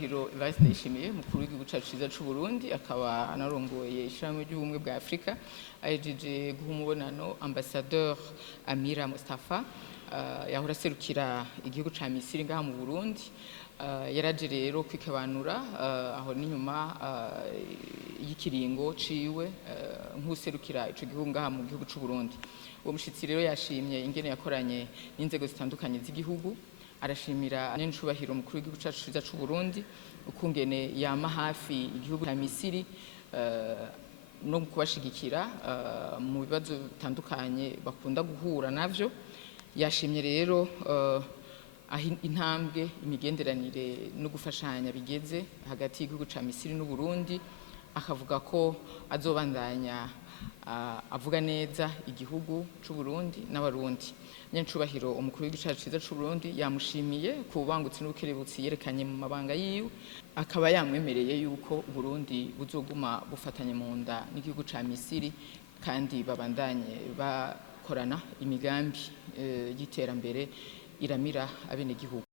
Nyencubahiro Vice Ndayishimiye mukuru w'igihugu cacu ciza c'Uburundi akaba anarongoye ishirahamwe ry'ubumwe bwa Afrika ahejeje guha umubonano Ambassadeur Amira Mustafa yahora aserukira igihugu ca Misiri ngaha mu Burundi yaraje rero kwikebanura aho n'inyuma y'ikiringo ciwe nk'userukira ico gihugu ngaha mu gihugu c'Uburundi. Uwo mushitsi rero yashimye ingene yakoranye n'inzego zitandukanye z'igihugu, arashimira nyencubahiro mukuru w'igihugu cacu ciza c'Uburundi ukungene yama hafi igihugu ca Misiri no kubashigikira mu bibazo bitandukanye bakunda guhura navyo. Yashimye rero intambwe imigenderanire no gufashanya bigeze hagati y'igihugu ca Misiri n'u Burundi, akavuga ko azobandanya avuga neza igihugu c'u Burundi n'abarundi. Nyencubahiro umukuru w'igihugu cacu ciza c'u Burundi yamushimiye ku bubangutsi n'ubukerebutsi yerekanye mu mabanga yiwe, akaba yamwemereye yuko Uburundi buzoguma bufatanye mu nda n'igihugu ca Misiri kandi babandanye bakorana imigambi y'iterambere iramira abenegihugu.